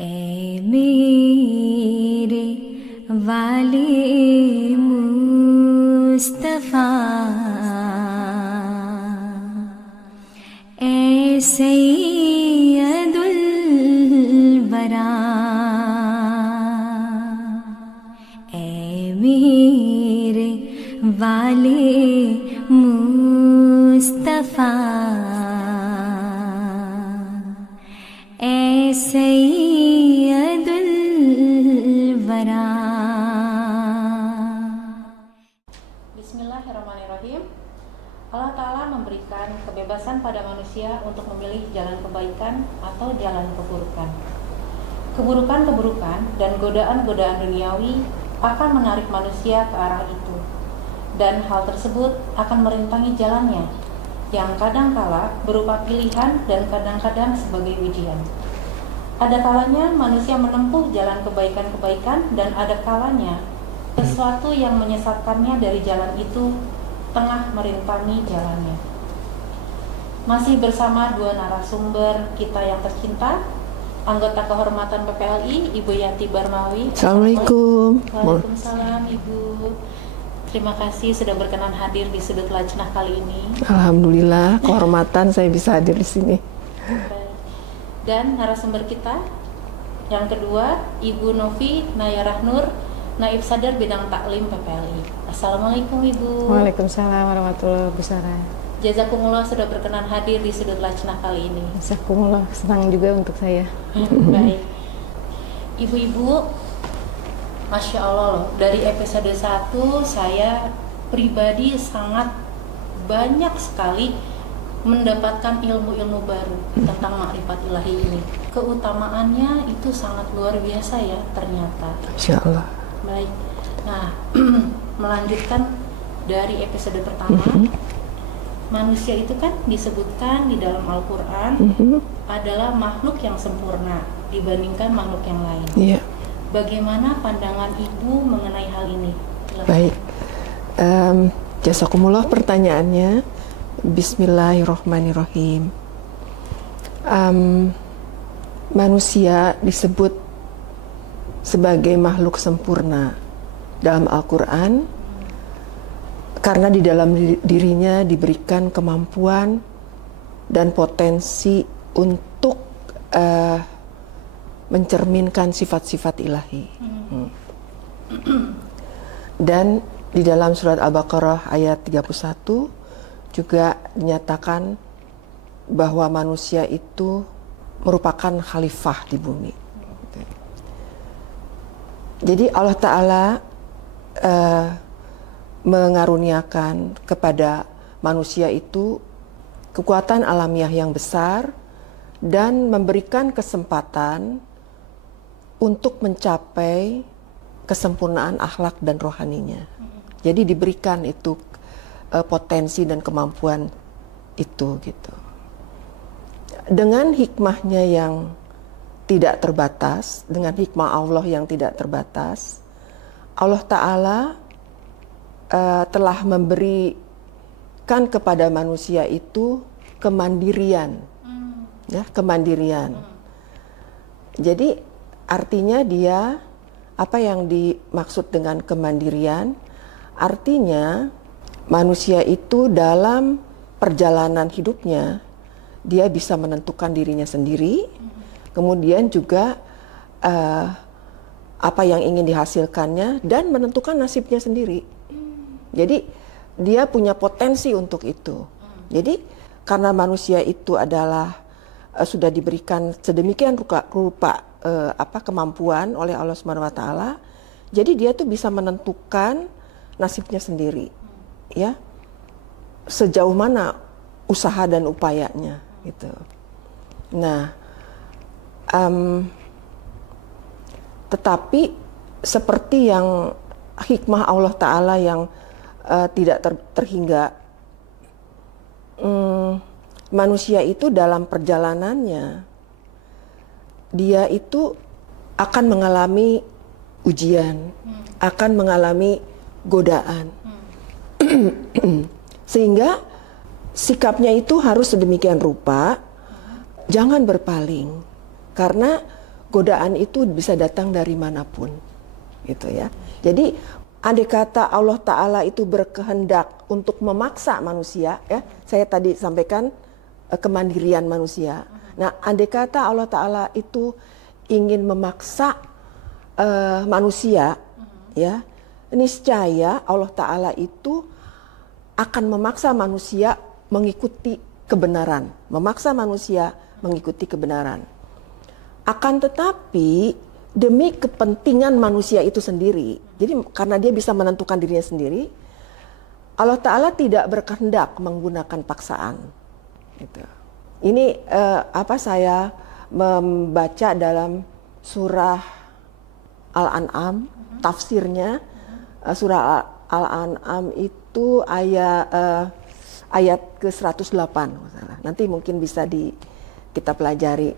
ऐ मेरे वाले मुस्तफा ऐ सैयदुल वरा ऐ मेरे वाले मुस्तफा ऐ सैयदुल वरा. Bismillahirrahmanirrahim. Allah Ta'ala memberikan kebebasan pada manusia untuk memilih jalan kebaikan atau jalan keburukan. Keburukan-keburukan dan godaan-godaan duniawi akan menarik manusia ke arah itu, dan hal tersebut akan merintangi jalannya, yang kadangkala berupa pilihan dan kadang-kadang sebagai ujian. Ada kalanya manusia menempuh jalan kebaikan-kebaikan, dan ada kalanya sesuatu yang menyesatkannya dari jalan itu tengah merintangi jalannya. Masih bersama dua narasumber kita yang tercinta, anggota kehormatan PPLI, Ibu Yati Barmawi. Assalamualaikum. Waalaikumsalam Ibu. Terima kasih sudah berkenan hadir di Sudut Lajnah kali ini. Alhamdulillah, kehormatan saya bisa hadir di sini. Dan narasumber kita yang kedua, Ibu Novi Nayarah Nur, Naib Sadar Bidang Taklim PPLI. Assalamualaikum Ibu. Waalaikumsalam warahmatullahi wabarakatuh. Jazakumullah sudah berkenan hadir di Sudut Lajnah kali ini. Jazakumullah, senang juga untuk saya. Baik. Ibu-ibu, Masya Allah loh, dari episode 1 saya pribadi sangat banyak sekali mendapatkan ilmu-ilmu baru tentang makrifat ilahi ini. Keutamaannya itu sangat luar biasa ya ternyata. Insya Allah. Baik, nah melanjutkan dari episode pertama, manusia itu kan disebutkan di dalam Al-Quran adalah makhluk yang sempurna dibandingkan makhluk yang lain. Iya. Bagaimana pandangan Ibu mengenai hal ini? Silakan. Baik. Jazakumullah pertanyaannya. Bismillahirrahmanirrahim. Manusia disebut sebagai makhluk sempurna dalam Al-Quran karena di dalam dirinya diberikan kemampuan dan potensi untuk mencerminkan sifat-sifat ilahi. Dan di dalam surat Al-Baqarah ayat 31 juga dinyatakan bahwa manusia itu merupakan khalifah di bumi. Jadi Allah Ta'ala mengaruniakan kepada manusia itu kekuatan alamiah yang besar dan memberikan kesempatan untuk mencapai kesempurnaan akhlak dan rohaninya. Jadi diberikan itu potensi dan kemampuan itu gitu. Dengan hikmahnya yang tidak terbatas, dengan hikmah Allah yang tidak terbatas, Allah Ta'ala telah memberikan kepada manusia itu kemandirian, ya, kemandirian. Jadi artinya dia, apa yang dimaksud dengan kemandirian? Artinya manusia itu dalam perjalanan hidupnya dia bisa menentukan dirinya sendiri, kemudian juga apa yang ingin dihasilkannya dan menentukan nasibnya sendiri. Jadi dia punya potensi untuk itu. Jadi karena manusia itu adalah sudah diberikan sedemikian rupa kemampuan oleh Allah SWT, jadi dia tuh bisa menentukan nasibnya sendiri, ya, sejauh mana usaha dan upayanya gitu. Nah, tetapi seperti yang hikmah Allah Ta'ala yang tidak terhingga, manusia itu dalam perjalanannya dia itu akan mengalami ujian, akan mengalami godaan. Sehingga sikapnya itu harus sedemikian rupa, jangan berpaling. Karena godaan itu bisa datang dari manapun, gitu ya. Jadi andai kata Allah Ta'ala itu berkehendak untuk memaksa manusia, ya, saya tadi sampaikan kemandirian manusia. Nah, andai kata Allah Ta'ala itu ingin memaksa manusia, ya, niscaya Allah Ta'ala itu akan memaksa manusia mengikuti kebenaran, memaksa manusia mengikuti kebenaran. Akan tetapi demi kepentingan manusia itu sendiri, jadi karena dia bisa menentukan dirinya sendiri, Allah Ta'ala tidak berkehendak menggunakan paksaan. Gitu. Ini saya membaca dalam surah Al-An'am, tafsirnya surah Al-An'am itu ayat ke-108. Nanti mungkin bisa kita pelajari,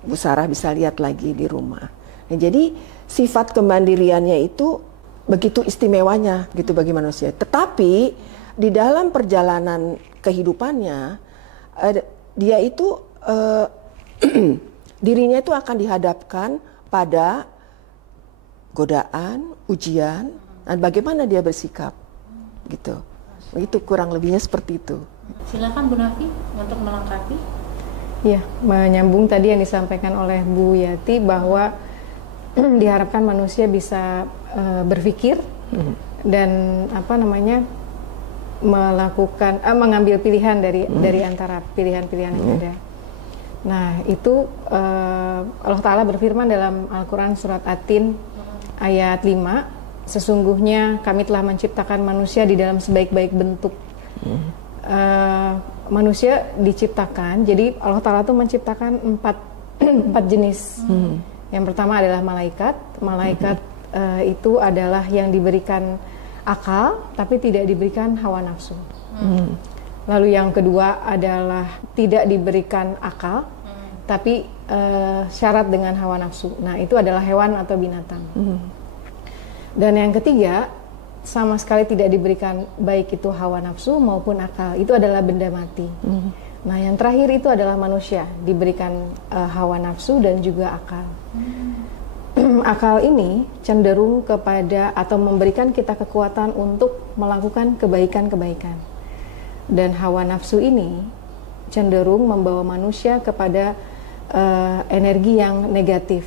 Bu Sarah bisa lihat lagi di rumah. Nah, jadi sifat kemandiriannya itu begitu istimewanya gitu bagi manusia. Tetapi di dalam perjalanan kehidupannya dia itu dirinya itu akan dihadapkan pada godaan, ujian, dan bagaimana dia bersikap gitu. Itu kurang lebihnya seperti itu. Silakan Bu Nafi untuk melengkapi. Ya, menyambung tadi yang disampaikan oleh Bu Yati bahwa diharapkan manusia bisa berpikir dan mengambil pilihan dari antara pilihan-pilihan yang ada. Nah, itu Allah Ta'ala berfirman dalam Al-Quran surat At-Tin ayat 5, sesungguhnya kami telah menciptakan manusia di dalam sebaik-baik bentuk. Manusia diciptakan, jadi Allah Ta'ala itu menciptakan empat jenis. Yang pertama adalah malaikat. Malaikat itu adalah yang diberikan akal, tapi tidak diberikan hawa nafsu. Lalu yang kedua adalah tidak diberikan akal, tapi syarat dengan hawa nafsu. Nah, itu adalah hewan atau binatang. Dan yang ketiga, sama sekali tidak diberikan baik itu hawa nafsu maupun akal. Itu adalah benda mati. Nah, yang terakhir itu adalah manusia, diberikan hawa nafsu dan juga akal. Akal ini cenderung kepada atau memberikan kita kekuatan untuk melakukan kebaikan-kebaikan. Dan hawa nafsu ini cenderung membawa manusia kepada energi yang negatif.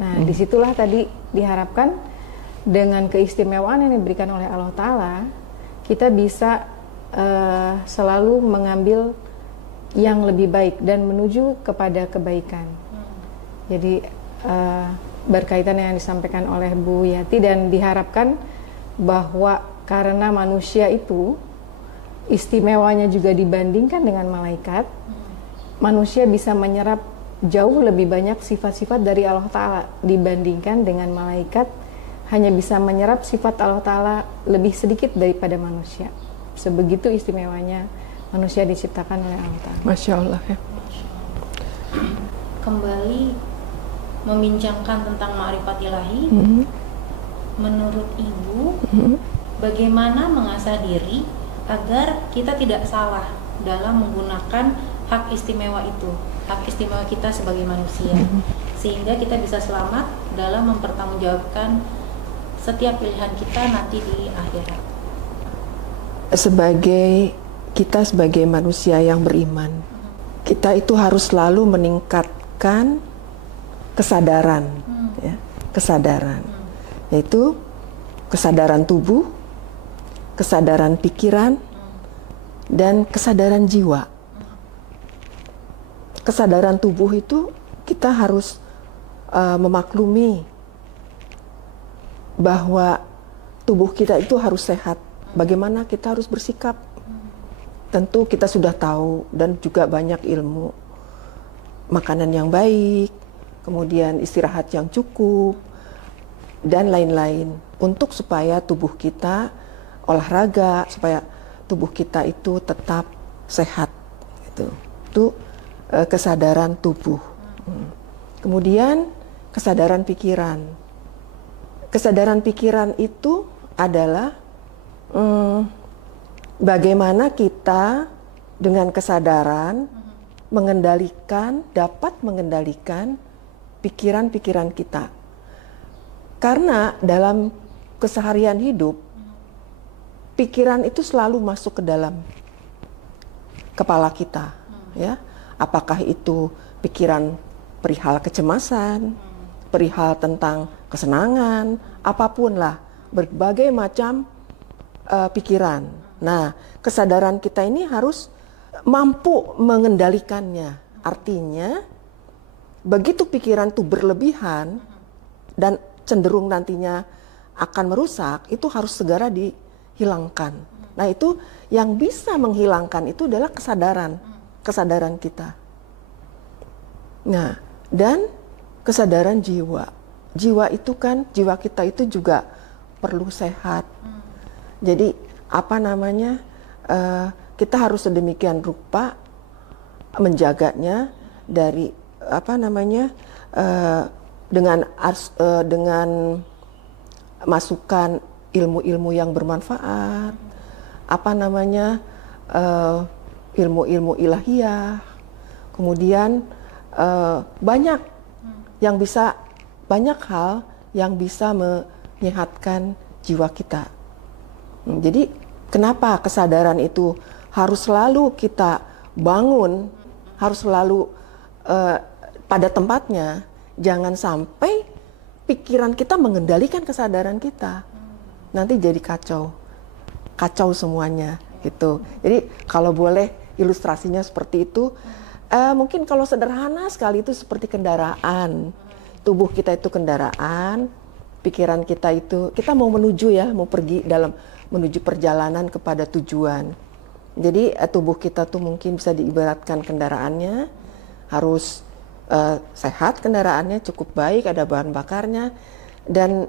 Nah, disitulah tadi diharapkan dengan keistimewaan yang diberikan oleh Allah Ta'ala, kita bisa selalu mengambil yang lebih baik dan menuju kepada kebaikan. Jadi berkaitan yang disampaikan oleh Bu Yati, dan diharapkan bahwa karena manusia itu istimewanya juga dibandingkan dengan malaikat, manusia bisa menyerap jauh lebih banyak sifat-sifat dari Allah Ta'ala dibandingkan dengan malaikat hanya bisa menyerap sifat Allah Ta'ala lebih sedikit daripada manusia. Sebegitu istimewanya manusia diciptakan oleh Allah Ta'ala. Masya Allah ya. Kembali membincangkan tentang ma'rifat ilahi. Menurut Ibu, bagaimana mengasah diri agar kita tidak salah dalam menggunakan hak istimewa itu, hak istimewa kita sebagai manusia, sehingga kita bisa selamat dalam mempertanggungjawabkan setiap pilihan kita nanti di akhirat. Kita sebagai manusia yang beriman, kita itu harus selalu meningkatkan kesadaran, ya, kesadaran, yaitu kesadaran tubuh, kesadaran pikiran, dan kesadaran jiwa. Kesadaran tubuh itu kita harus memaklumi bahwa tubuh kita itu harus sehat. Bagaimana kita harus bersikap? Tentu kita sudah tahu dan juga banyak ilmu. Makanan yang baik, kemudian istirahat yang cukup, dan lain-lain. Untuk supaya tubuh kita olahraga, supaya tubuh kita itu tetap sehat. Itu kesadaran tubuh. Kemudian kesadaran pikiran. Kesadaran pikiran itu adalah bagaimana kita dengan kesadaran dapat mengendalikan pikiran-pikiran kita. Karena dalam keseharian hidup, pikiran itu selalu masuk ke dalam kepala kita, ya. Apakah itu pikiran perihal kecemasan, perihal tentang kesenangan, apapun lah, berbagai macam pikiran. Nah, kesadaran kita ini harus mampu mengendalikannya. Artinya, begitu pikiran itu berlebihan dan cenderung nantinya akan merusak, itu harus segera dihilangkan. Nah, itu yang bisa menghilangkan itu adalah kesadaran kita. Nah, dan kesadaran jiwa. Jiwa itu kan, jiwa kita itu juga perlu sehat. Jadi apa namanya, kita harus sedemikian rupa menjaganya dari apa namanya, dengan masukan ilmu-ilmu yang bermanfaat, apa namanya, ilmu-ilmu ilahiyah, kemudian banyak hal yang bisa menyehatkan jiwa kita. Jadi kenapa kesadaran itu harus selalu kita bangun, harus selalu pada tempatnya. Jangan sampai pikiran kita mengendalikan kesadaran kita, nanti jadi kacau semuanya gitu. Jadi kalau boleh ilustrasinya seperti itu, mungkin kalau sederhana sekali itu seperti kendaraan. Tubuh kita itu kendaraan, pikiran kita itu, kita mau pergi menuju perjalanan kepada tujuan. Jadi tubuh kita tuh mungkin bisa diibaratkan kendaraannya, harus sehat kendaraannya, cukup baik, ada bahan bakarnya, dan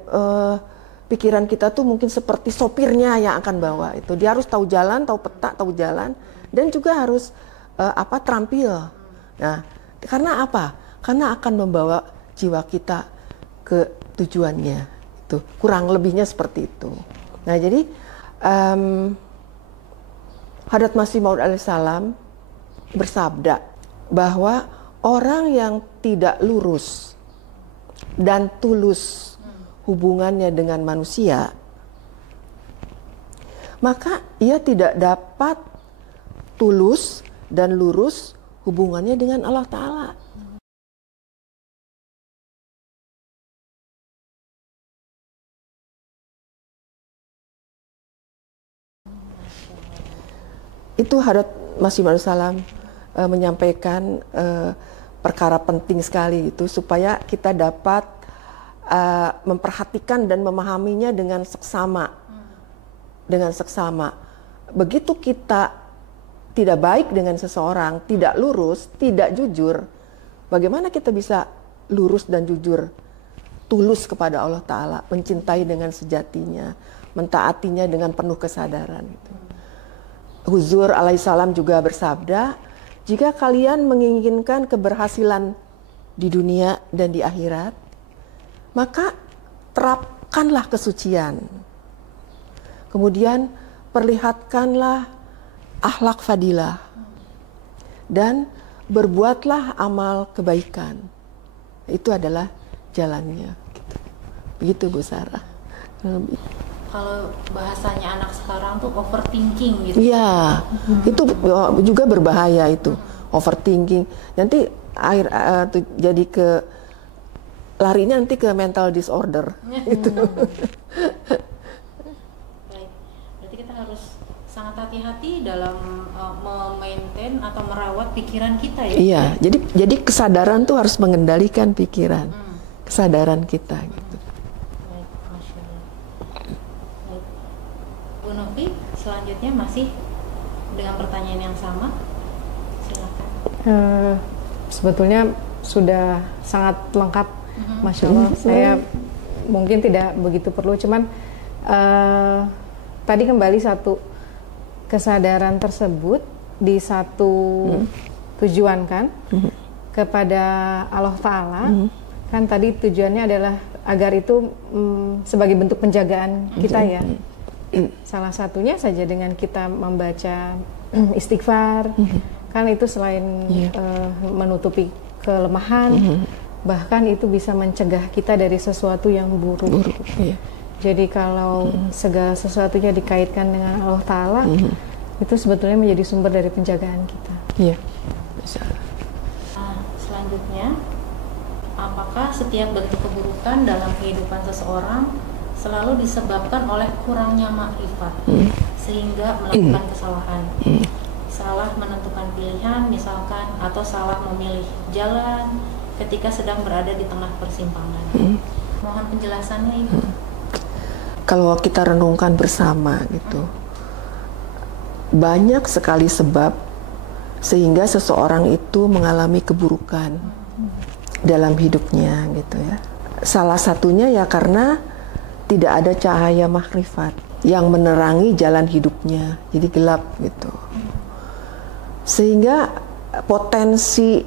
pikiran kita tuh mungkin seperti sopirnya yang akan bawa itu. Dia harus tahu jalan, tahu peta, tahu jalan, dan juga harus terampil. Nah, karena apa? Karena akan membawa jiwa kita ke tujuannya. Itu kurang lebihnya seperti itu. Nah, jadi Hadrat Masih Maud alaihissalam bersabda bahwa orang yang tidak lurus dan tulus hubungannya dengan manusia, maka ia tidak dapat tulus dan lurus hubungannya dengan Allah Ta'ala. Itu Hadrat Masih Maud alaihissalam menyampaikan perkara penting sekali itu, supaya kita dapat memperhatikan dan memahaminya dengan seksama. Begitu kita tidak baik dengan seseorang, tidak lurus, tidak jujur, bagaimana kita bisa lurus dan jujur, tulus kepada Allah Ta'ala, mencintai dengan sejatinya, mentaatinya dengan penuh kesadaran. Gitu. Huzur alaihissalam juga bersabda, jika kalian menginginkan keberhasilan di dunia dan di akhirat, maka terapkanlah kesucian. Kemudian perlihatkanlah akhlak fadilah dan berbuatlah amal kebaikan. Itu adalah jalannya. Begitu Bu Sarah. Kalau bahasanya anak sekarang tuh overthinking gitu. Iya, itu juga berbahaya itu, overthinking. Nanti jadi larinya nanti ke mental disorder. Itu. Baik, berarti kita harus sangat hati-hati dalam memaintain atau merawat pikiran kita ya. Iya, jadi kesadaran tuh harus mengendalikan pikiran, kesadaran kita. Gitu. Baik, Masya Allah. Baik. Bu Novi, selanjutnya masih dengan pertanyaan yang sama, silakan. Sebetulnya sudah sangat lengkap, Masya Allah. Saya mungkin tidak begitu perlu, cuman tadi kembali satu kesadaran tersebut di satu tujuan kan, kepada Allah Ta'ala. Kan tadi tujuannya adalah agar itu sebagai bentuk penjagaan kita ya. Salah satunya saja dengan kita membaca istighfar, kan itu selain menutupi kelemahan, bahkan itu bisa mencegah kita dari sesuatu yang buruk. Iya. Jadi kalau segala sesuatunya dikaitkan dengan Allah Ta'ala, itu sebetulnya menjadi sumber dari penjagaan kita. Iya. Bisa. Nah, selanjutnya, apakah setiap bentuk keburukan dalam kehidupan seseorang selalu disebabkan oleh kurangnya makrifat sehingga melakukan kesalahan? Salah menentukan pilihan misalkan, atau salah memilih jalan ketika sedang berada di tengah persimpangan. Mohon penjelasannya, Ibu. Kalau kita renungkan bersama gitu, banyak sekali sebab sehingga seseorang itu mengalami keburukan dalam hidupnya gitu ya. Salah satunya ya karena tidak ada cahaya makrifat yang menerangi jalan hidupnya, jadi gelap gitu. Sehingga potensi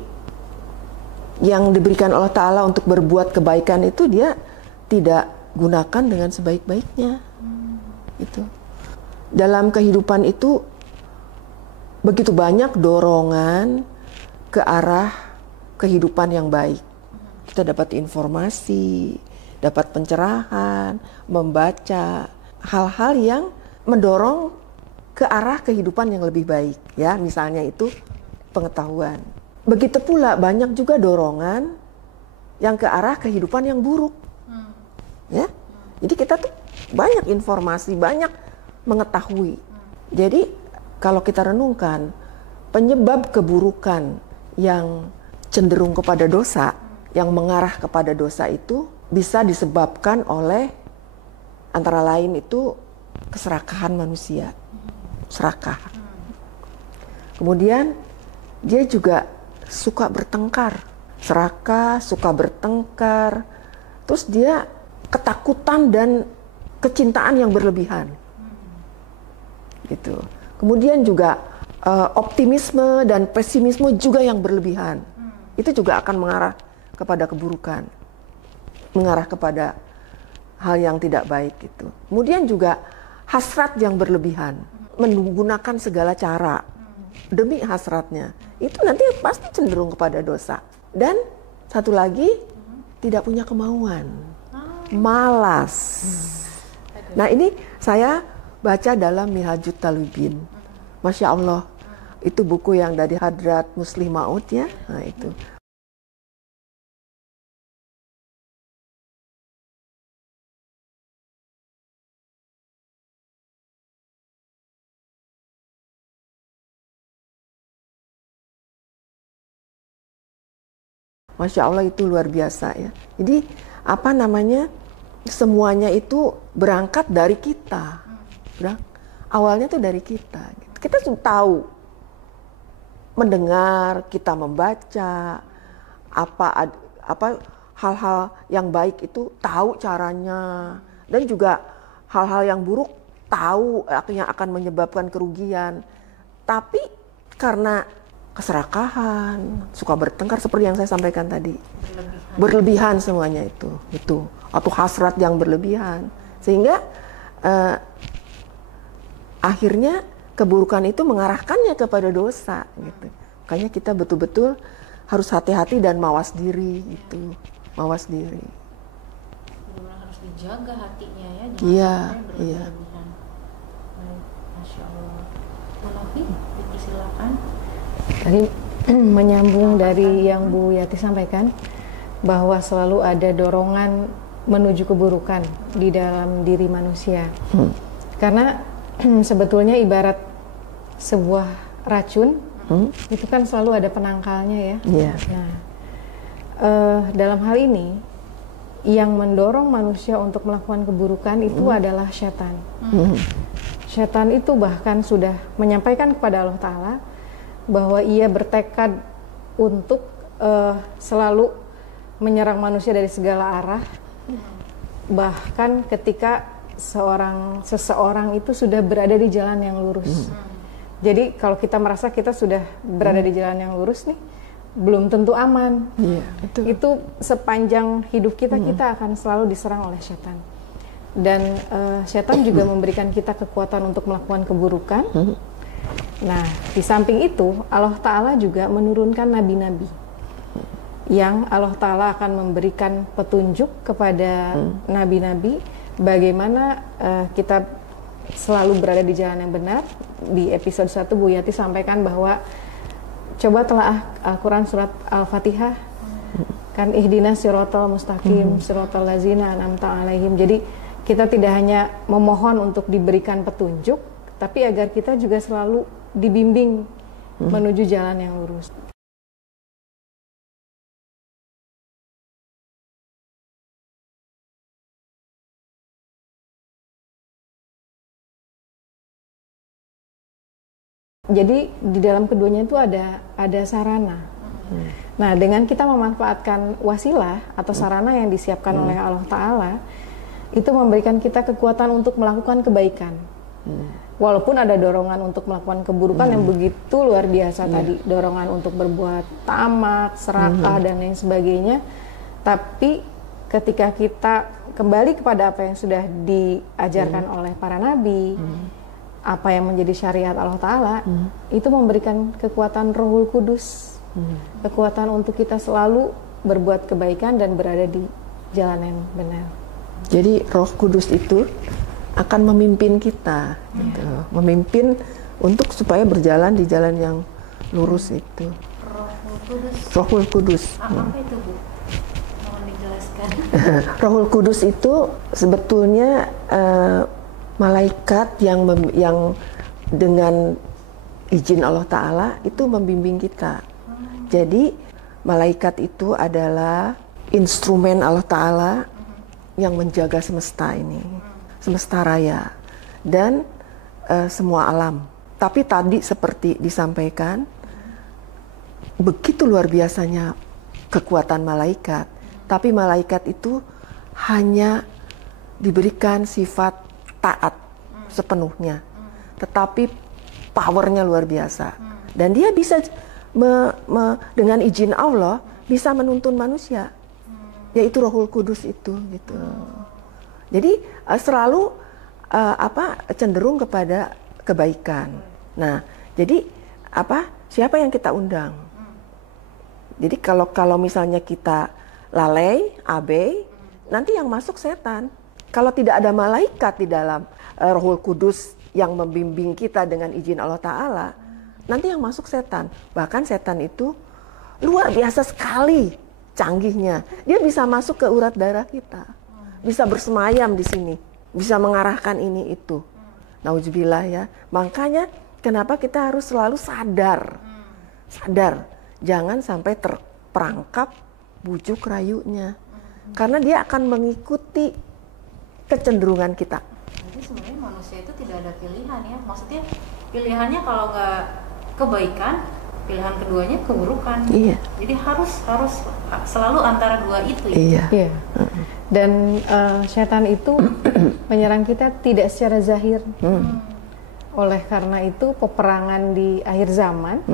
yang diberikan Allah Ta'ala untuk berbuat kebaikan itu dia tidak gunakan dengan sebaik-baiknya. Itu. Dalam kehidupan itu begitu banyak dorongan ke arah kehidupan yang baik. Kita dapat informasi, dapat pencerahan, membaca hal-hal yang mendorong ke arah kehidupan yang lebih baik, ya, misalnya itu pengetahuan. Begitu pula banyak juga dorongan yang ke arah kehidupan yang buruk. Ya. Jadi kita tuh banyak informasi, banyak mengetahui. Jadi kalau kita renungkan penyebab keburukan yang cenderung kepada dosa, yang mengarah kepada dosa itu bisa disebabkan oleh antara lain itu keserakahan manusia. Serakah. Kemudian dia juga suka bertengkar. Serakah, suka bertengkar. Terus dia ketakutan dan kecintaan yang berlebihan. Gitu. Kemudian juga optimisme dan pesimisme juga yang berlebihan. Itu juga akan mengarah kepada keburukan. Mengarah kepada hal yang tidak baik gitu. Kemudian juga hasrat yang berlebihan, menggunakan segala cara demi hasratnya. Itu nanti pasti cenderung kepada dosa. Dan satu lagi, tidak punya kemauan. Malas. Nah ini saya baca dalam Minhajut Talibin. Masya Allah, itu buku yang dari Hadrat Muslih Maud ya. Nah itu. Masya Allah itu luar biasa ya. Jadi apa namanya, semuanya itu berangkat dari kita. Awalnya tuh dari kita. Kita sudah tahu, mendengar, kita membaca, apa hal-hal yang baik itu tahu caranya, dan juga hal-hal yang buruk tahu yang akan menyebabkan kerugian. Tapi karena keserakahan, suka bertengkar seperti yang saya sampaikan tadi, berlebihan semuanya itu, atau hasrat yang berlebihan, sehingga akhirnya keburukan itu mengarahkannya kepada dosa gitu. Makanya kita betul-betul harus hati-hati dan mawas diri gitu, mawas diri. Benar-benar harus dijaga hatinya ya. Iya, iya. Masya Allah. Bu Novi, dipersilakan. Tadi menyambung dari yang Bu Yati sampaikan, bahwa selalu ada dorongan menuju keburukan di dalam diri manusia. Karena sebetulnya ibarat sebuah racun, itu kan selalu ada penangkalnya ya. Yeah. Nah, dalam hal ini yang mendorong manusia untuk melakukan keburukan itu adalah setan. Setan itu bahkan sudah menyampaikan kepada Allah Ta'ala bahwa ia bertekad untuk selalu menyerang manusia dari segala arah, bahkan ketika seseorang itu sudah berada di jalan yang lurus. Jadi kalau kita merasa kita sudah berada di jalan yang lurus nih, belum tentu aman. Itu sepanjang hidup kita akan selalu diserang oleh setan. Dan setan juga memberikan kita kekuatan untuk melakukan keburukan. Nah, di samping itu Allah Ta'ala juga menurunkan nabi-nabi. yang Allah Ta'ala akan memberikan petunjuk kepada nabi-nabi bagaimana kita selalu berada di jalan yang benar. Di episode 1 Bu Yati sampaikan bahwa coba telah Al-Quran surat Al-Fatihah, kan ihdinas siratal mustaqim siratal ladzina an'amta alaihim. Jadi kita tidak hanya memohon untuk diberikan petunjuk, tapi agar kita juga selalu dibimbing menuju jalan yang lurus. Jadi di dalam keduanya itu ada sarana. Nah, dengan kita memanfaatkan wasilah atau sarana yang disiapkan oleh Allah Ta'ala, itu memberikan kita kekuatan untuk melakukan kebaikan. Walaupun ada dorongan untuk melakukan keburukan yang begitu luar biasa tadi, dorongan untuk berbuat tamak, serakah dan lain sebagainya. Tapi ketika kita kembali kepada apa yang sudah diajarkan oleh para nabi, apa yang menjadi syariat Allah Ta'ala, itu memberikan kekuatan Rohul Kudus, kekuatan untuk kita selalu berbuat kebaikan dan berada di jalan yang benar. Jadi Roh Kudus itu akan memimpin kita, gitu. Memimpin untuk supaya berjalan di jalan yang lurus itu. Rohul Kudus. Rohul Kudus. Apa itu Bu? Mohon dijelaskan. Rohul Kudus itu sebetulnya malaikat yang dengan izin Allah Ta'ala itu membimbing kita. Jadi malaikat itu adalah instrumen Allah Ta'ala yang menjaga semesta ini, semesta raya dan semua alam. Tapi tadi seperti disampaikan, begitu luar biasanya kekuatan malaikat, tapi malaikat itu hanya diberikan sifat taat sepenuhnya, tetapi powernya luar biasa, dan dia bisa dengan izin Allah bisa menuntun manusia, yaitu Rohul Kudus itu, gitu. Jadi selalu cenderung kepada kebaikan. Nah, jadi siapa yang kita undang? Jadi kalau misalnya kita lalai, abai, nanti yang masuk setan. Kalau tidak ada malaikat di dalam Rohul Kudus yang membimbing kita dengan izin Allah Ta'ala, nanti yang masuk setan. Bahkan setan itu luar biasa sekali canggihnya. Dia bisa masuk ke urat darah kita, bisa bersemayam di sini, bisa mengarahkan ini itu. Nauzubillah ya. Makanya kenapa kita harus selalu sadar, jangan sampai terperangkap bujuk rayunya, karena dia akan mengikuti kecenderungan kita. Jadi sebenarnya manusia itu tidak ada pilihan ya. Maksudnya pilihannya kalau nggak kebaikan, pilihan keduanya keburukan. Iya. Jadi harus selalu antara dua itu ya. Iya. Iya. Dan setan itu menyerang kita tidak secara zahir. Oleh karena itu peperangan di akhir zaman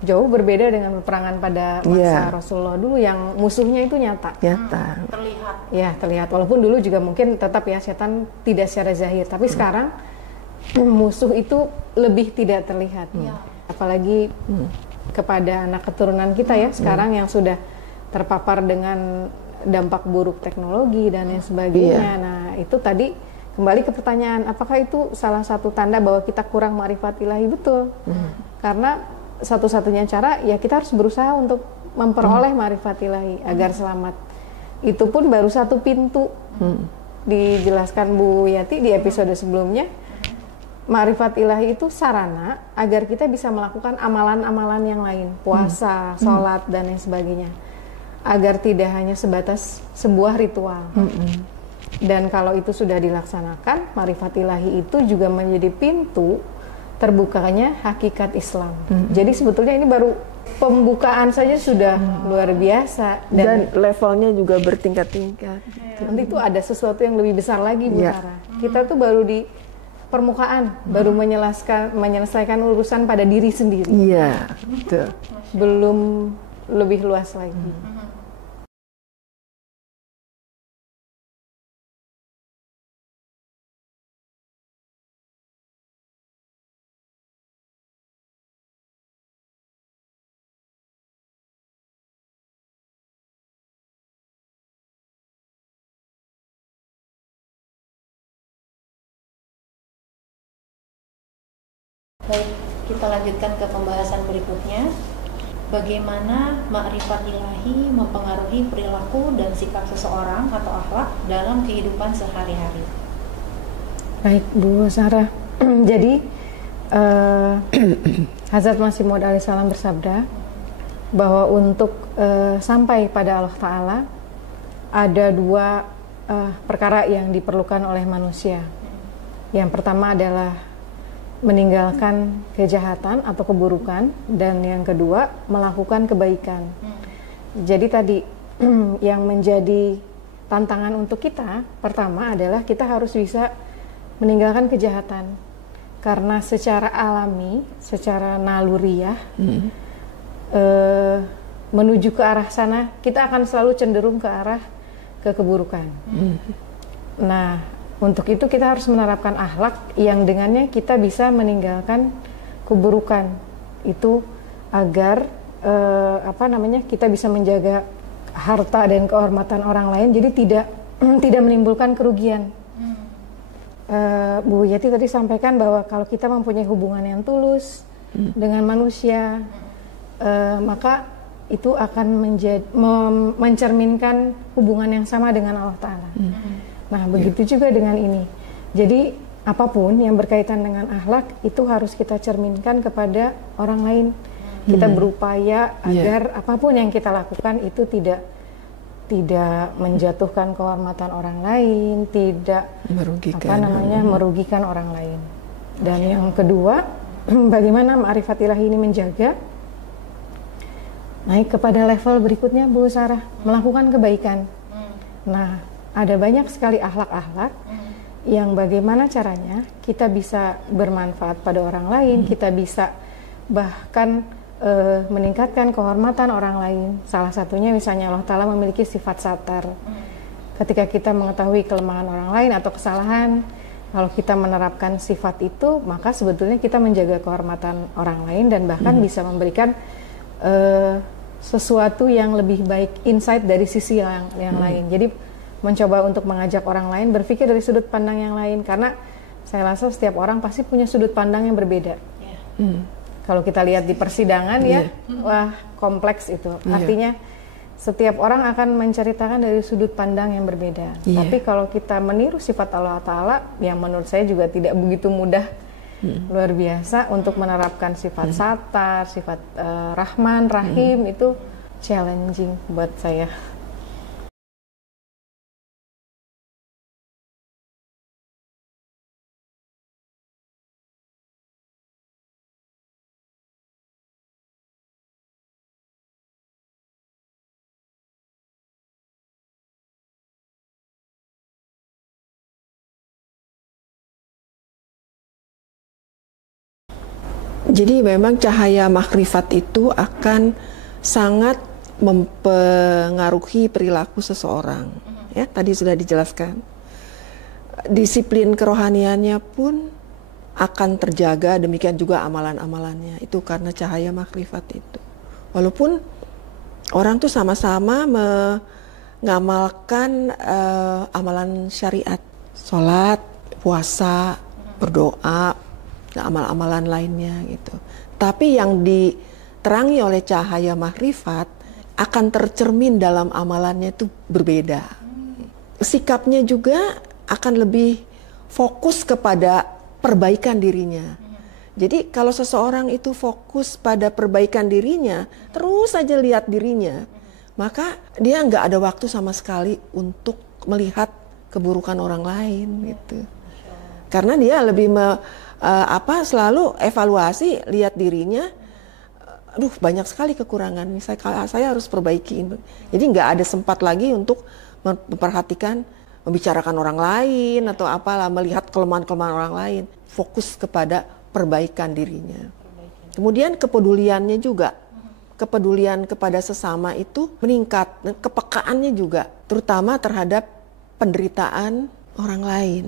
jauh berbeda dengan peperangan pada masa Rasulullah dulu yang musuhnya itu nyata. Terlihat. Ya, terlihat. Walaupun dulu juga mungkin tetap ya setan tidak secara zahir, tapi sekarang musuh itu lebih tidak terlihat. Apalagi kepada anak keturunan kita ya sekarang yang sudah terpapar dengan dampak buruk teknologi dan lain sebagainya. Nah, itu tadi kembali ke pertanyaan, apakah itu salah satu tanda bahwa kita kurang ma'rifat ilahi? Betul. Karena satu-satunya cara ya kita harus berusaha untuk memperoleh ma'rifat ilahi agar selamat. Itu pun baru satu pintu. Dijelaskan Bu Yati di episode sebelumnya, ma'rifat ilahi itu sarana agar kita bisa melakukan amalan-amalan yang lain, puasa, sholat dan lain sebagainya, agar tidak hanya sebatas sebuah ritual. Dan kalau itu sudah dilaksanakan, ma'rifat ilahi itu juga menjadi pintu terbukanya hakikat Islam. Jadi sebetulnya ini baru pembukaan saja sudah luar biasa, dan levelnya juga bertingkat-tingkat. Nanti itu ada sesuatu yang lebih besar lagi, Bu Tara. Kita tuh baru di permukaan, baru menyelesaikan urusan pada diri sendiri. Iya, betul. Belum lebih luas lagi. Baik, kita lanjutkan ke pembahasan berikutnya. Bagaimana ma'rifat ilahi mempengaruhi perilaku dan sikap seseorang atau akhlak dalam kehidupan sehari-hari. Baik, Bu Sarah. Jadi Hazrat Masih Maud alaihissalam bersabda bahwa untuk sampai pada Allah Ta'ala ada dua perkara yang diperlukan oleh manusia. Yang pertama adalah meninggalkan kejahatan atau keburukan, dan yang kedua melakukan kebaikan. Jadi tadi yang menjadi tantangan untuk kita pertama adalah kita harus bisa meninggalkan kejahatan, karena secara alami, secara naluriah menuju ke arah sana kita akan selalu cenderung ke arah keburukan. Nah, untuk itu kita harus menerapkan akhlak yang dengannya kita bisa meninggalkan keburukan itu, agar kita bisa menjaga harta dan kehormatan orang lain, jadi tidak menimbulkan kerugian. Bu Yati tadi sampaikan bahwa kalau kita mempunyai hubungan yang tulus dengan manusia, maka itu akan mencerminkan hubungan yang sama dengan Allah Ta'ala. Nah, begitu juga dengan ini. Jadi, apapun yang berkaitan dengan akhlak itu harus kita cerminkan kepada orang lain. Kita berupaya agar apapun yang kita lakukan itu tidak menjatuhkan kehormatan orang lain, tidak merugikan orang lain. Dan yang kedua, bagaimana ma'rifat ilahi ini menjaga naik kepada level berikutnya, Bu Sarah, melakukan kebaikan. Nah, ada banyak sekali akhlak-akhlak yang bagaimana caranya kita bisa bermanfaat pada orang lain, kita bisa bahkan meningkatkan kehormatan orang lain. Salah satunya misalnya Allah Ta'ala memiliki sifat satar. Ketika kita mengetahui kelemahan orang lain atau kesalahan, kalau kita menerapkan sifat itu, maka sebetulnya kita menjaga kehormatan orang lain dan bahkan bisa memberikan sesuatu yang lebih baik, insight dari sisi yang lain. Jadi mencoba untuk mengajak orang lain berpikir dari sudut pandang yang lain, karena saya rasa setiap orang pasti punya sudut pandang yang berbeda. Kalau kita lihat di persidangan wah kompleks itu. Artinya setiap orang akan menceritakan dari sudut pandang yang berbeda. Tapi kalau kita meniru sifat Allah Ta'ala, yang menurut saya juga tidak begitu mudah, luar biasa untuk menerapkan sifat satar, sifat Rahman, Rahim, itu challenging buat saya. Jadi memang cahaya makrifat itu akan sangat mempengaruhi perilaku seseorang. Ya, tadi sudah dijelaskan. Disiplin kerohaniannya pun akan terjaga, demikian juga amalan-amalannya. Itu karena cahaya makrifat itu. Walaupun orang tuh sama-sama mengamalkan amalan syariat, sholat, puasa, berdoa, amal-amalan lainnya gitu. Tapi yang diterangi oleh cahaya makrifat akan tercermin dalam amalannya itu berbeda. Sikapnya juga akan lebih fokus kepada perbaikan dirinya. Jadi kalau seseorang itu fokus pada perbaikan dirinya, terus saja lihat dirinya, maka dia nggak ada waktu sama sekali untuk melihat keburukan orang lain gitu. Karena dia lebih selalu evaluasi, lihat dirinya, aduh banyak sekali kekurangan, misalnya saya harus perbaiki. Jadi nggak ada sempat lagi untuk memperhatikan, membicarakan orang lain atau apalah, melihat kelemahan-kelemahan orang lain. Fokus kepada perbaikan dirinya. Kemudian kepeduliannya juga, kepedulian kepada sesama itu meningkat, dan kepekaannya juga, terutama terhadap penderitaan orang lain.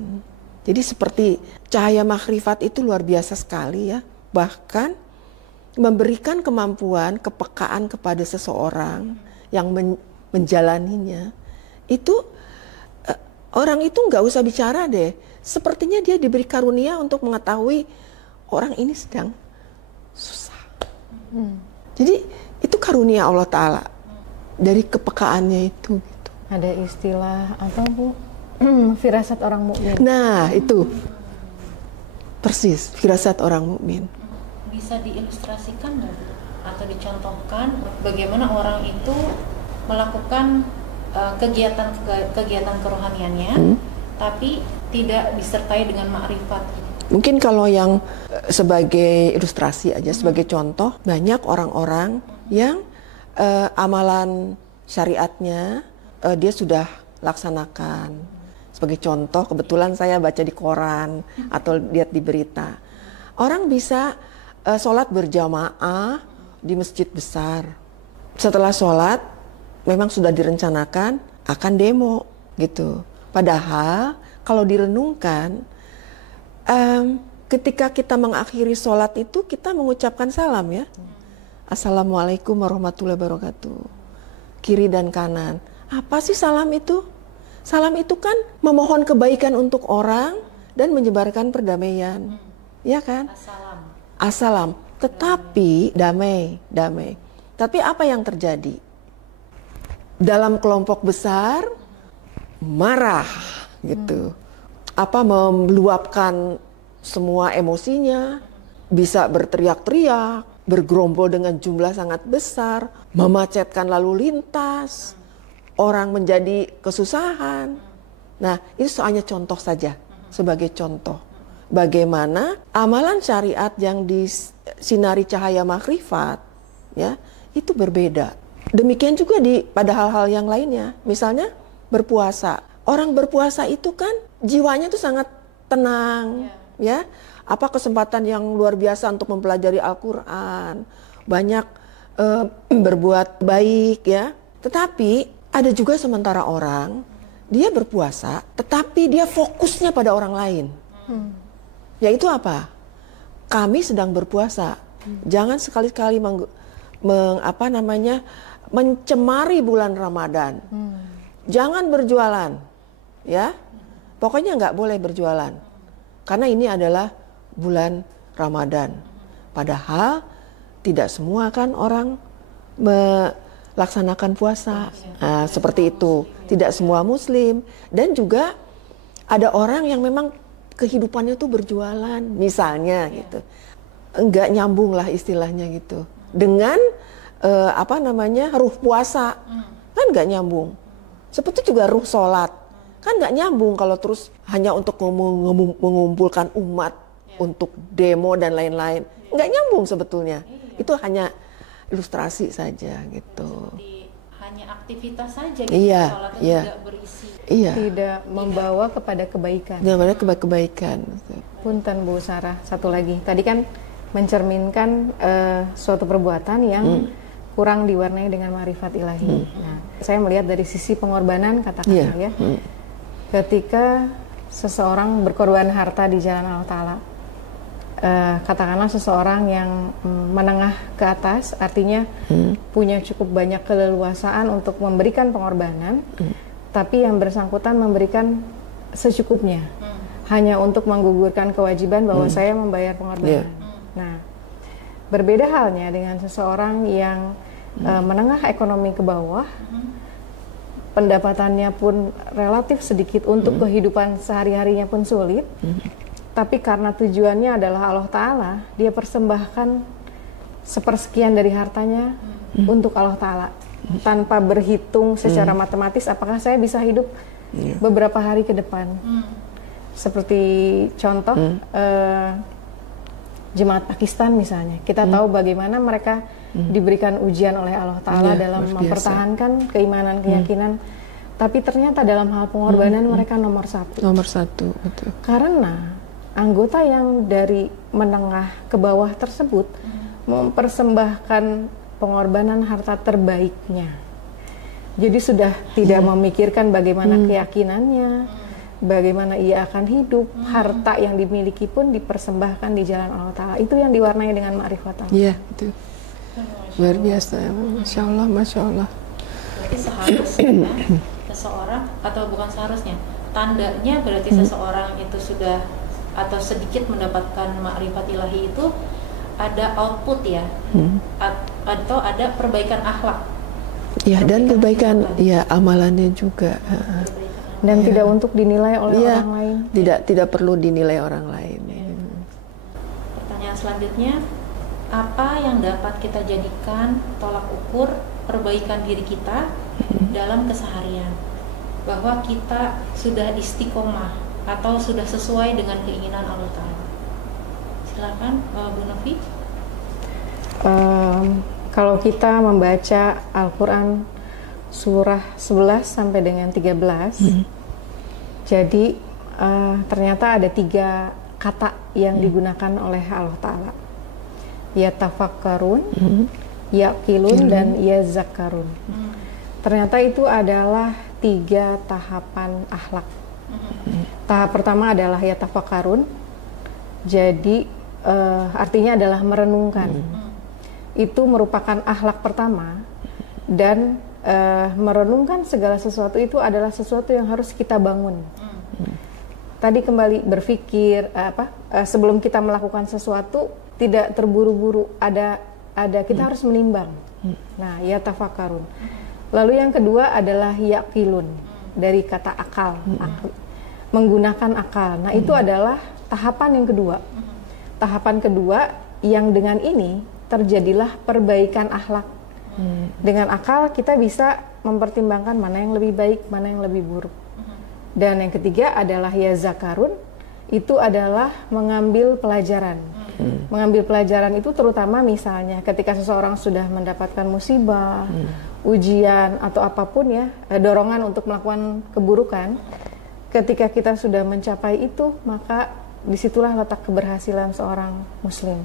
Jadi seperti cahaya makrifat itu luar biasa sekali ya. Bahkan memberikan kemampuan, kepekaan kepada seseorang yang menjalaninya. Itu orang itu nggak usah bicara deh. Sepertinya dia diberi karunia untuk mengetahui orang ini sedang susah. Jadi itu karunia Allah Ta'ala dari kepekaannya itu. Gitu. Ada istilah apa Bu? Firasat orang mukmin. Nah itu persis firasat orang mukmin. Bisa diilustrasikan nggak Bu? Atau dicontohkan bagaimana orang itu melakukan kegiatan kerohaniannya, tapi tidak disertai dengan ma'rifat. Mungkin kalau yang sebagai ilustrasi aja, sebagai contoh, banyak orang-orang yang amalan syariatnya dia sudah laksanakan. Sebagai contoh, kebetulan saya baca di koran atau lihat di berita, orang bisa sholat berjamaah di masjid besar. Setelah sholat, memang sudah direncanakan akan demo gitu. Padahal kalau direnungkan, ketika kita mengakhiri sholat itu kita mengucapkan salam ya. Assalamualaikum warahmatullahi wabarakatuh. Kiri dan kanan. Apa sih salam itu? Salam itu kan memohon kebaikan untuk orang dan menyebarkan perdamaian. Ya kan? Assalam. Tetapi damai. Tapi apa yang terjadi? Dalam kelompok besar marah gitu. Meluapkan semua emosinya, bisa berteriak-teriak, bergerombol dengan jumlah sangat besar, memacetkan lalu lintas, orang menjadi kesusahan. Nah, ini soalnya contoh saja, sebagai contoh. Bagaimana amalan syariat yang disinari cahaya makrifat, ya, itu berbeda. Demikian juga pada hal-hal yang lainnya, misalnya berpuasa. Orang berpuasa itu kan jiwanya tuh sangat tenang, ya. Apa kesempatan yang luar biasa untuk mempelajari Al-Quran, banyak berbuat baik, ya. Tetapi ada juga sementara orang dia berpuasa, tetapi dia fokusnya pada orang lain. Yaitu apa? Kami sedang berpuasa. Jangan sekali-kali mencemari bulan Ramadan. Jangan berjualan, ya. Pokoknya nggak boleh berjualan, karena ini adalah bulan Ramadan. Padahal tidak semua kan orang melaksanakan puasa, seperti itu. Tidak semua Muslim, dan juga ada orang yang memang kehidupannya tuh berjualan, misalnya gitu. Enggak nyambung lah istilahnya gitu. Dengan ruh puasa, kan enggak nyambung. Seperti juga ruh sholat, kan enggak nyambung kalau terus hanya untuk mengumpulkan umat untuk demo dan lain-lain. Enggak nyambung sebetulnya. Itu hanya ilustrasi saja gitu. Hanya aktivitas saja gitu, sholatnya tidak berisi. Tidak membawa kepada kebaikan. Namanya kebaikan. Punten Bu Sarah, satu lagi. Tadi kan mencerminkan suatu perbuatan yang kurang diwarnai dengan ma'rifat ilahi. Nah, saya melihat dari sisi pengorbanan, katakanlah ya. Ketika seseorang berkorban harta di jalan Allah Ta'ala, katakanlah seseorang yang menengah ke atas, artinya punya cukup banyak keleluasaan untuk memberikan pengorbanan, tapi yang bersangkutan memberikan secukupnya, hanya untuk menggugurkan kewajiban bahwa saya membayar pengorbanan. Nah, berbeda halnya dengan seseorang yang menengah ekonomi ke bawah, pendapatannya pun relatif sedikit untuk kehidupan sehari-harinya pun sulit, tapi karena tujuannya adalah Allah Ta'ala, dia persembahkan sepersekian dari hartanya untuk Allah Ta'ala, tanpa berhitung secara matematis apakah saya bisa hidup beberapa hari ke depan. Seperti contoh jemaat Pakistan misalnya, kita tahu bagaimana mereka diberikan ujian oleh Allah Ta'ala dalam mempertahankan keimanan, keyakinan, tapi ternyata dalam hal pengorbanan mereka nomor satu. Nomor satu, betul. Karena anggota yang dari menengah ke bawah tersebut mempersembahkan pengorbanan harta terbaiknya. Jadi sudah tidak memikirkan bagaimana keyakinannya, bagaimana ia akan hidup, harta yang dimiliki pun dipersembahkan di jalan Allah Ta'ala. Itu yang diwarnai dengan ma'rifat Allah. Iya, itu luar biasa. Masya Allah, Masya Allah. Berarti seharusnya seseorang, atau bukan seharusnya, tandanya berarti seseorang itu sudah atau sedikit mendapatkan makrifat ilahi itu ada output ya, atau ada perbaikan akhlak. Ya, dan perbaikan ya amalannya juga. Dan tidak untuk dinilai oleh orang lain. Tidak perlu dinilai orang lain. Pertanyaan selanjutnya, apa yang dapat kita jadikan tolak ukur perbaikan diri kita dalam keseharian? Bahwa kita sudah istiqomah atau sudah sesuai dengan keinginan Allah Ta'ala. Silakan Bu Novi. Kalau kita membaca Al-Quran surah 11 sampai dengan 13, jadi ternyata ada 3 kata yang digunakan oleh Allah Ta'ala. Yatafakkarun, yaqilun, dan yazakkarun. Ternyata itu adalah 3 tahapan akhlak. Tahap pertama adalah yatafakkarun, jadi artinya adalah merenungkan. Itu merupakan akhlak pertama, dan merenungkan segala sesuatu itu adalah sesuatu yang harus kita bangun. Tadi kembali berpikir sebelum kita melakukan sesuatu tidak terburu-buru, ada kita harus menimbang. Nah, yatafakkarun. Lalu yang kedua adalah yaqilun, dari kata akal, menggunakan akal. Nah, itu adalah tahapan yang kedua. Tahapan kedua yang dengan ini terjadilah perbaikan akhlak. Dengan akal kita bisa mempertimbangkan mana yang lebih baik, mana yang lebih buruk. Dan yang ketiga adalah yazakkarun, itu adalah mengambil pelajaran. Mengambil pelajaran itu terutama misalnya ketika seseorang sudah mendapatkan musibah, ujian atau apapun ya, dorongan untuk melakukan keburukan. Ketika kita sudah mencapai itu, maka disitulah letak keberhasilan seorang muslim.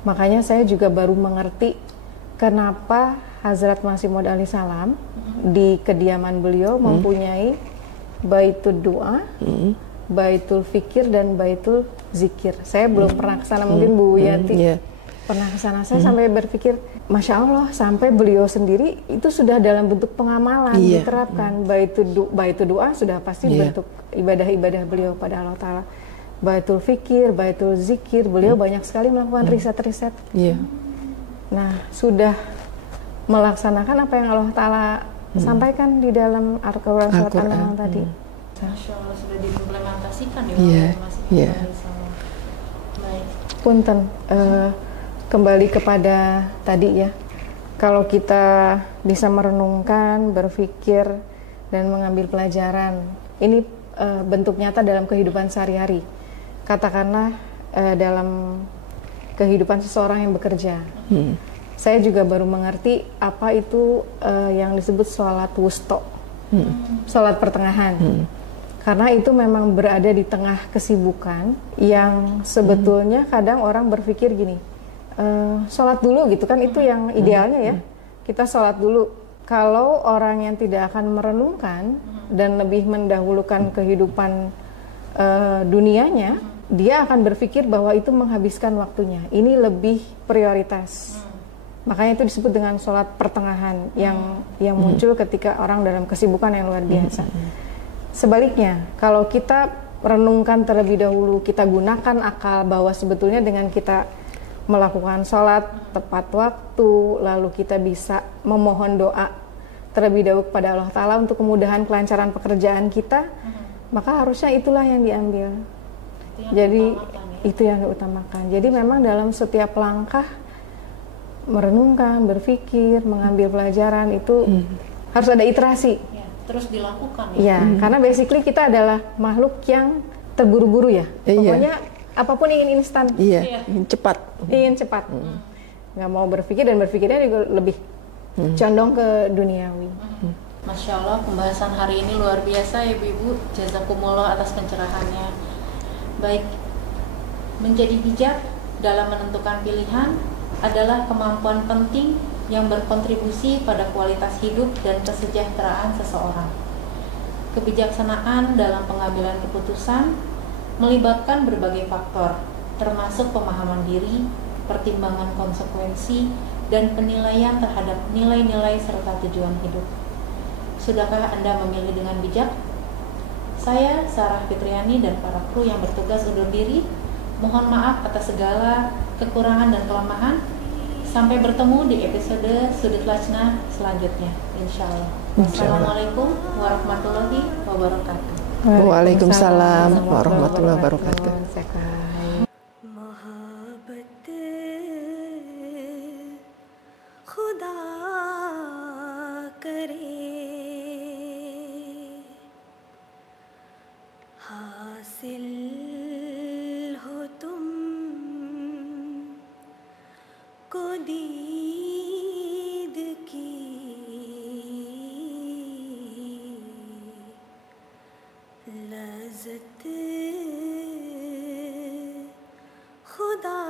Makanya saya juga baru mengerti kenapa Hazrat Masih Maud alaihi salam di kediaman beliau mempunyai baitul doa, baitul fikir, dan baitul zikir. Saya belum pernah ke sana, mungkin Bu Yanti pernah ke sana. Saya sampai berpikir, Masya Allah, sampai beliau sendiri itu sudah dalam bentuk pengamalan diterapkan. Baitul doa sudah pasti bentuk ibadah-ibadah beliau pada Allah Ta'ala. Baitul fikir, baitul zikir, beliau banyak sekali melakukan riset-riset. Nah, sudah melaksanakan apa yang Allah Ta'ala sampaikan di dalam Al-Quran surat An-Nahl tadi. Masya Allah, sudah diimplementasikan ya masih baik. Punten, kembali kepada tadi ya, kalau kita bisa merenungkan, berpikir, dan mengambil pelajaran, ini bentuk nyata dalam kehidupan sehari-hari. Katakanlah dalam kehidupan seseorang yang bekerja. Saya juga baru mengerti apa itu yang disebut sholat wusto, sholat pertengahan. Karena itu memang berada di tengah kesibukan yang sebetulnya kadang orang berpikir gini, sholat dulu gitu kan, itu yang idealnya ya. Kita sholat dulu. Kalau orang yang tidak akan merenungkan dan lebih mendahulukan kehidupan dunianya, dia akan berpikir bahwa itu menghabiskan waktunya. Ini lebih prioritas. Makanya itu disebut dengan sholat pertengahan yang muncul ketika orang dalam kesibukan yang luar biasa. Sebaliknya, kalau kita renungkan terlebih dahulu, kita gunakan akal bahwa sebetulnya dengan kita melakukan sholat tepat waktu, lalu kita bisa memohon doa terlebih dahulu kepada Allah Ta'ala untuk kemudahan kelancaran pekerjaan kita, maka harusnya itulah yang diambil. Jadi itu yang diutamakan. Jadi memang dalam setiap langkah merenungkan, berpikir, mengambil pelajaran itu harus ada iterasi. Ya, terus dilakukan ya. Karena basically kita adalah makhluk yang terburu-buru ya. Pokoknya apapun ingin instan. Ingin cepat. Ingin cepat. Nggak mau berpikir, dan berpikirnya juga lebih condong ke duniawi. Masya Allah, pembahasan hari ini luar biasa ya Ibu. Jazakumullah atas pencerahannya. Baik, menjadi bijak dalam menentukan pilihan adalah kemampuan penting yang berkontribusi pada kualitas hidup dan kesejahteraan seseorang. Kebijaksanaan dalam pengambilan keputusan melibatkan berbagai faktor, termasuk pemahaman diri, pertimbangan konsekuensi, dan penilaian terhadap nilai-nilai serta tujuan hidup. Sudahkah Anda memilih dengan bijak? Saya, Sarah Fitriani, dan para kru yang bertugas undur diri. Mohon maaf atas segala kekurangan dan kelemahan. Sampai bertemu di episode Sudut Lajna selanjutnya, insya Allah. Assalamualaikum warahmatullahi wabarakatuh. Waalaikumsalam warahmatullahi wabarakatuh. मोहब्बत खुदा करे हासिल हो तुम को दीद की लज़्ज़त खुदा